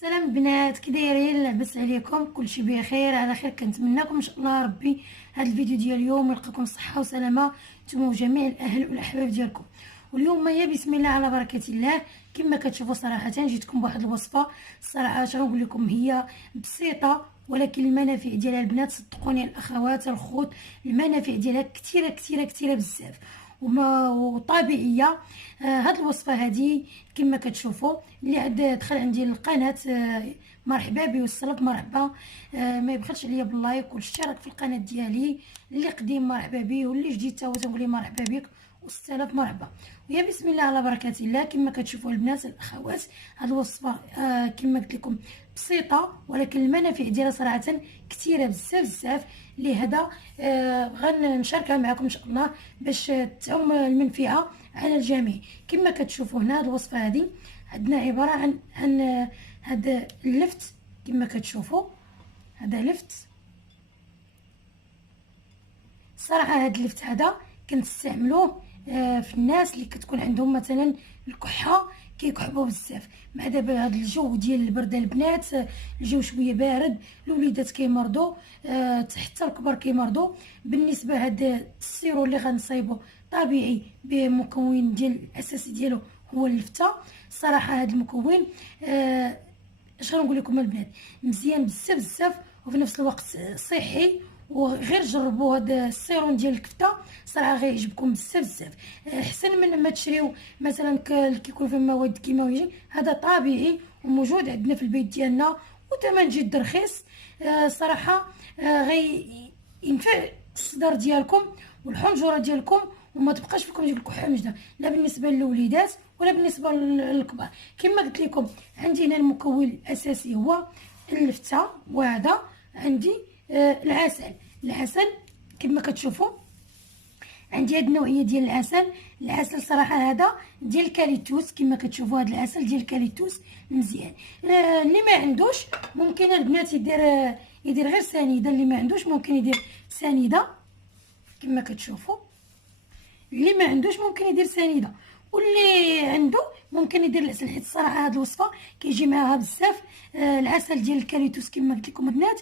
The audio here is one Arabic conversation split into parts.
سلام البنات، كي دايرين؟ لاباس عليكم؟ كلشي بخير على خير. كنتمنىكم ان شاء الله ربي هذا الفيديو ديال اليوم يلقاكم صحه وسلامه نتوما وجميع الاهل والاحباب ديالكم. واليوم يا بسم الله على بركه الله، كما كتشوفوا صراحه جيتكم بواحد الوصفه. الصراحه غنقول لكم هي بسيطه ولكن المنافع ديالها البنات صدقوني الاخوات الخوت، المنافع ديالها كثيره كثيره كثيره بزاف وطبيعيه. هاد الوصفه هذه كما كتشوفوا اللي عاد دخل عندي القناه مرحبا به والصلاه مرحبا. ما يبخلش عليا باللايك والاشتراك في القناه ديالي، اللي قديم مرحبا به واللي جديد تا هو تنقول له مرحبا بك والسلام مرحبا. ويا بسم الله على بركه الله. كما كتشوفوا البنات الاخوات هاد الوصفه كما قلت لكم بسيطه ولكن المنافع ديالها صراحه كثيره بزاف بزاف. لهذا غنشاركها معكم ان شاء الله باش تعم المنفعه على الجميع. كما كتشوفوا هنا الوصفه هذه عندنا عباره عن هذا اللفت. كما كتشوفوا هذا لفت. صراحه هذا اللفت هذا كنستعملوه في الناس اللي كتكون عندهم مثلا الكحه كيكحبوا بزاف مع دابا هذا الجو ديال البرد البنات، الجو شويه بارد، الوليدات كيمرضوا، حتى الكبار كيمرضوا. بالنسبه هذا السيرو اللي غنصايبو طبيعي بمكون ديال الاساسي ديالو هو اللفته. صراحه هذا المكون اش غنقول لكم البنات مزيان بزاف بزاف وفي نفس الوقت صحي. وغير جربوا هذا السيرون ديال الكفته صراحه غيعجبكم بزاف بزاف، احسن من ما تشريو مثلا كيكون فيه مواد كيماويه. هذا طبيعي وموجود عندنا في البيت ديالنا وثمن جد رخيص. صراحه ينفع الصدر ديالكم والحنجره ديالكم وما تبقاش فيكم ديك الكحه مجده، لا بالنسبه للوليدات ولا بالنسبه للكبار. كما قلت لكم عندي هنا المكون الاساسي هو اللفته، وهذا عندي العسل كما كتشوفوا. عندي هاد النوعيه ديال العسل صراحه هذا ديال الكاليتوس. كما كتشوفوا هذا العسل ديال الكاليتوس مزيان. اللي ما عندوش ممكن البنات يدير غير سنيده، اللي ما عندوش ممكن يدير سنيده كما كتشوفوا. اللي ما عندوش ممكن يدير سنيده، واللي عنده ممكن يدير العسل، حيت الصراحه هذه الوصفه كيجي معاها بزاف. العسل ديال الكاليتوس كما قلت لكم البنات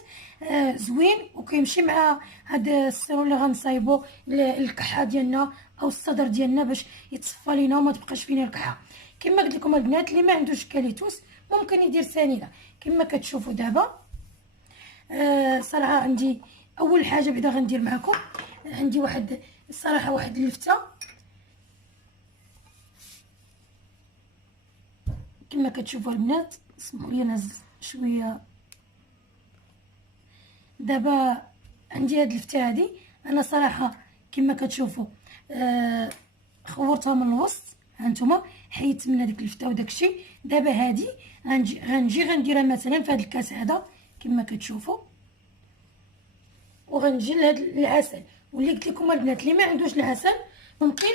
زوين وكيمشي مع هذا السيرو اللي غنصايبو الكحه ديالنا او الصدر ديالنا باش يتصفى لينا وما تبقاش فينا الكحه. كما قلت لكم البنات اللي ما عندوش كاليتوس ممكن يدير سنيده كما كتشوفوا دابا. صراحه عندي اول حاجه بعدا غندير معكم، عندي واحد اللفته كما كتشوفوا البنات. اسمحوا لي نهز شويه. دابا عندي هاد اللفته هادي انا صراحه كما كتشوفوا خورتها من الوسط. هانتوما حيدت من هذيك اللفته وداكشي. دابا هادي غنجي غنديرها مثلا في هذا الكاس هذا كما كتشوفوا، وغنجي لهاد العسل. واللي قلت لكم البنات اللي ما عندوش العسل ممكن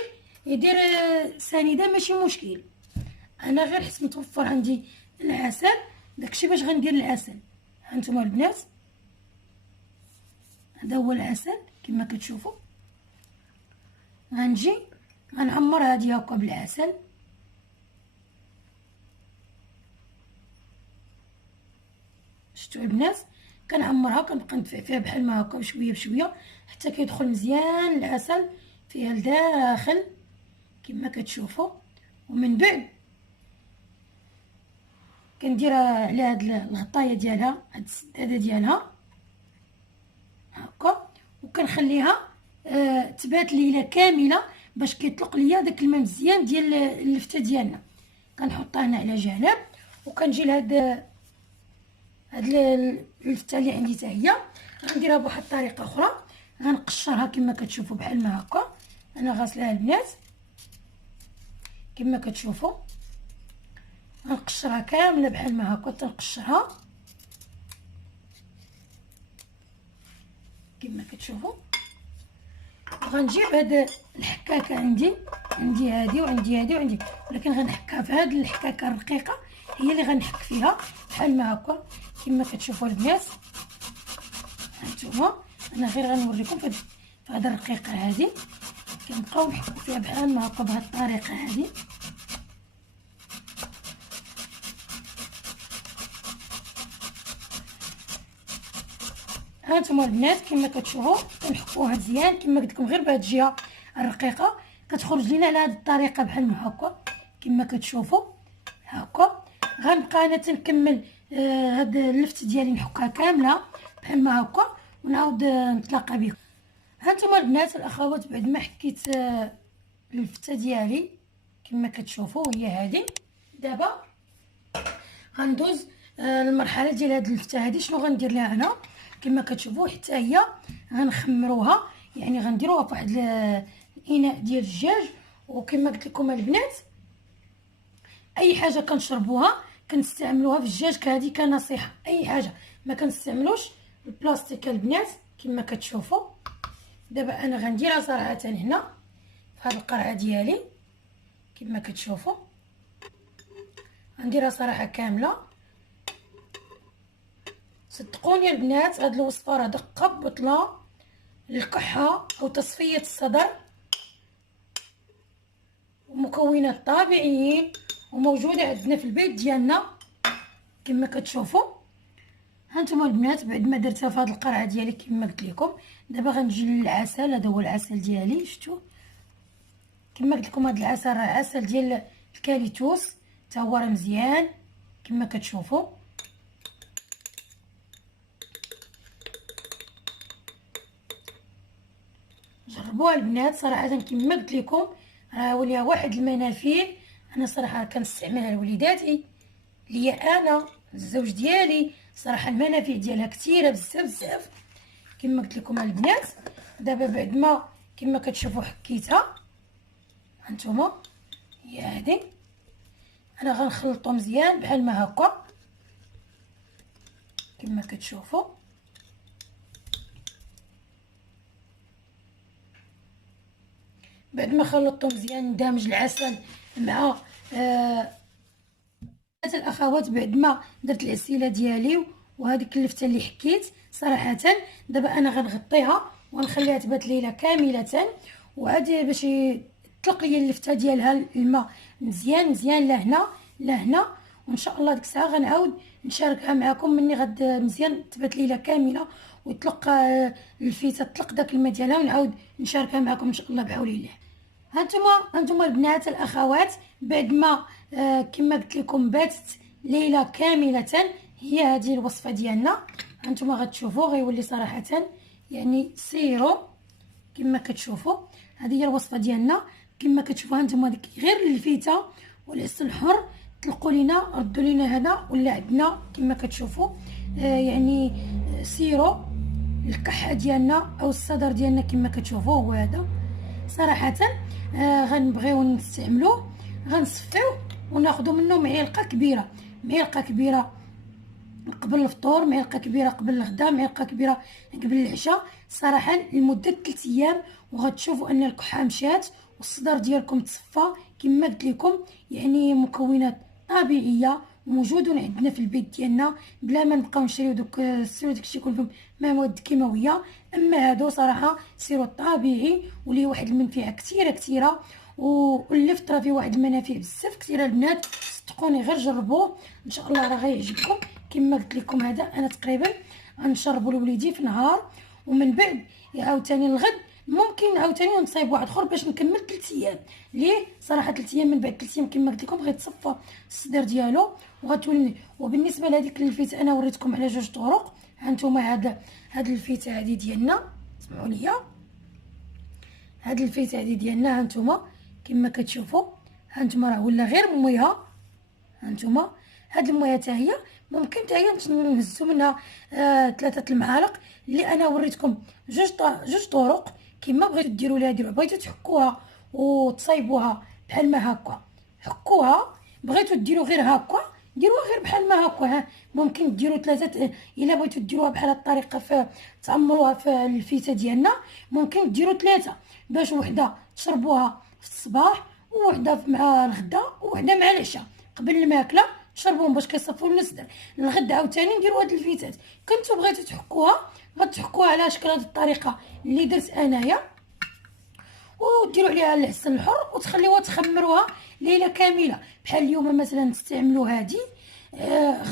يدير سنيده ماشي مشكل. انا غير حيت متوفر عندي العسل داكشي باش غندير العسل. هانتوما البنات هذا هو العسل كما كتشوفوا. غنجي غنعمر هادي هكا بالعسل. شفتوا البنات كنعمرها كنبقى ندفع فيها بحال ما هكا بشويه بشويه حتى كيدخل مزيان العسل فيها لداخل كما كتشوفوا. ومن بعد كنديرها على هاد الغطايه ديالها، هاد السداده ديالها هكا، وكنخليها تبات ليله كامله باش كيطلق ليا داك الماء مزيان ديال اللفته ديالنا. كنحطها هنا على جنب وكنجي لهاد اللفته اللي عندي حتى هي غنديرها بواحد الطريقه اخرى. غنقشرها كما كتشوفوا بحال ما هكا. انا غاسلاها البنات كما كتشوفوا، غنقشرها كامله بحال ما هكا تنقشرها كما كتشوفوا. وغنجيب هاد الحكاكه عندي هادي وعندي هادي وعندي، ولكن غنحكها في هاد الحكاكه الرقيقه هي اللي غنحك فيها بحال ما هكا كما كتشوفوا البنات. هانتوما انا غير غنوريكم في هاد الرقيقه هادي كنبقاو نحكو فيها بحال ما هكا بهاد الطريقه هادي. ها نتوما البنات كما كتشوفوا كنحكوها مزيان كما قلت لكم، غير بهاد الجهه الرقيقه كتخرج لينا على هاد الطريقه بحال ما هكا كما كتشوفوا هكا. غنبقى انا تنكمل هاد اللفت ديالي نحكها كامله بحال ما هكا ونعاود نتلاقى بكم. ها نتوما البنات الاخوات بعد ما حكيت اللفته ديالي كما كتشوفوا هي هذه. دابا غندوز المرحله ديال هاد اللفته هذه. شنو غندير لها انا كما كتشوفوا حتى هي غنخمروها، يعني غنديروها فواحد الاناء ديال الدجاج. وكما قلت لكم البنات اي حاجه كنشربوها كنستعملوها في الدجاج كهذه كنصيحه، اي حاجه ما كنستعملوش البلاستيك البنات كما كتشوفوا. دابا انا غنديرها صراحه هنا في هذه القرعه ديالي كما كتشوفوا، غنديرها صراحه كامله. صدقوني البنات هاد الوصفه راه دقه بطله للكحه او تصفيه الصدر، ومكونات طبيعيين وموجوده عندنا في البيت ديالنا كما كتشوفوا. هانتوما البنات بعد ما درتها في هاد القرعه ديالي كما قلت لكم، دابا غنجي للعسل. هذا هو العسل ديالي، شفتوا كما قلت لكم هاد العسل راه عسل ديال الكاليتوس حتى هو راه مزيان كما كتشوفوا. جربوها البنات صراحه كما قلت لكم راه وليها واحد المنافع. انا صراحه كنستعملها لوليداتي، ليا انا الزوج ديالي، صراحه المنافع ديالها كثيره بزاف بزاف كما قلت لكم البنات. دابا بعد ما كما كتشوفوا حكيتها هانتوما هي هذه، انا غنخلطو مزيان بحال ما هكا كما كتشوفوا. بعد ما خلطته مزيان ندمج العسل مع الاخوات، بعد ما درت العسيله ديالي وهذيك اللفته اللي حكيت صراحه، دابا انا غنغطيها ونخليها تبات ليله كامله، وعاد باش يطلق لي اللفته ديالها الماء مزيان مزيان لهنا لهنا. وان شاء الله ديك الساعه غنعاود نشاركها معكم مني غد مزيان تبات ليله كامله ويطلق الفيته تطلق داك الماء ديالها، ونعاود نشاركها معكم ان شاء الله بحول الله. هانتوما البنات الاخوات بعد ما كما قلت لكم باتت ليله كامله، هي هذه الوصفه ديالنا. هانتوما غتشوفوا غيولي صراحه يعني سيرو كما كتشوفوا. هذه هي الوصفه ديالنا كما كتشوفوا. هانتوما ديك غير الفيته والعسل الحر طلقوا لينا ردوا لينا هذا ولا عندنا كما كتشوفوا يعني سيرو الكحه ديالنا او الصدر ديالنا كما كتشوفوا. هو هذا صراحه غنبغيو نستعملوه، غنصفيوه وناخذوا منه معلقه كبيره، معلقه كبيره قبل الفطور، معلقه كبيره قبل الغداء، معلقه كبيره قبل العشاء صراحه لمده 3 ايام، وغتشوفوا ان الكحه مشات والصدر ديالكم تصفى كما قلت لكم. يعني مكونات طبيعيه وموجودون عندنا في البيت ديالنا بلا ما نبقاو نشريو داكشي يكون فيهم مواد كيماويه. اما هادو صراحه سيرو طبيعي وليه واحد المنفعه كثيره واللفت راه فيه واحد المنافع بزاف كثيره البنات. صدقوني غير جربوه ان شاء الله راه غيعجبكم. كما قلت لكم هذا انا تقريبا غنشربو لوليدي في نهار، ومن بعد عاوتاني الغد ممكن عاوتاني نصايب واحد اخر باش نكمل 3 ايام. ليه صراحه 3 ايام من بعد 3 ايام كما قلت لكم غيتصفى الصدر ديالو وغتولي. وبالنسبه لهذيك الفيته انا وريتكم على 2 طرق. هانتوما هاد الفيته هذه ديالنا، اسمعوا لي، هاد الفيته هذه ديالنا هانتوما كما كتشوفوا. هانتوما راه ولا غير مويه. هانتوما هاد المويه حتى هي ممكن حتى هي نهزو منها 3 المعالق. اللي انا وريتكم 2 طرق كما بغيتو ديروا ليها ديروا، بغيتو تحكوها وتصايبوها بحال ما هكا حكوها، بغيتو ديروا غير هكا ديروها غير بحال ما هكا. ممكن ديروا 3 الا بغيتو ديروها بحال هاد الطريقه في تعمروها في الفيته ديالنا، ممكن ديروا 3 باش وحده تشربوها في الصباح ووحده مع الغداء ووحده مع العشاء قبل الماكله تشربوهم باش كيصفوا لنا الصدر. الغدا عاوتاني نديروا هاد الفيتات. كنتو بغيتو تحكوها غتحكوها على شكل هاد الطريقه اللي درت انايا، وديروا عليها العسل الحر وتخليوها تخمروها ليله كامله. بحال اليوم مثلا تستعملوا هادي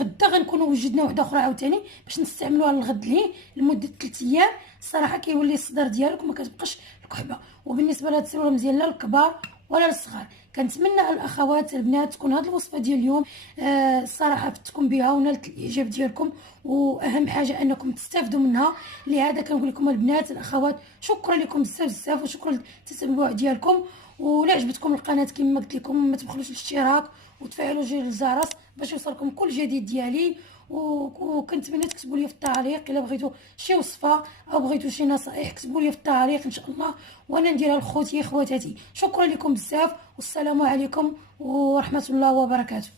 غدا غنكونوا وجدنا وحده اخرى عاوتاني باش نستعملوها للغد لمده 3 ايام. الصراحه كيولي الصدر ديالك وما كتبقاش الكحبه. وبالنسبه لهاد السلوله مزيان لا للكبار ولا للصغار. كنتمنى على الاخوات البنات تكون هاد الوصفه ديال اليوم الصراحه فتكم بها ونالت الاعجاب ديالكم، واهم حاجه انكم تستافدوا منها. لهذا كنقول لكم البنات الاخوات شكرا لكم بزاف بزاف، وشكرا للتتبع ديالكم. ولا عجبتكم القناه كما قلت لكم ما تبخلوش الاشتراك وتفعلوا زر الجرس باش يوصلكم كل جديد ديالي. وكنتمنى تكتبوا لي في التعليق الا بغيتوا شي وصفه او بغيتوا شي نصائح، كتبوا لي في التعليق ان شاء الله وانا نديرها لخوتي خواتاتي. شكرا لكم بزاف والسلام عليكم ورحمه الله وبركاته.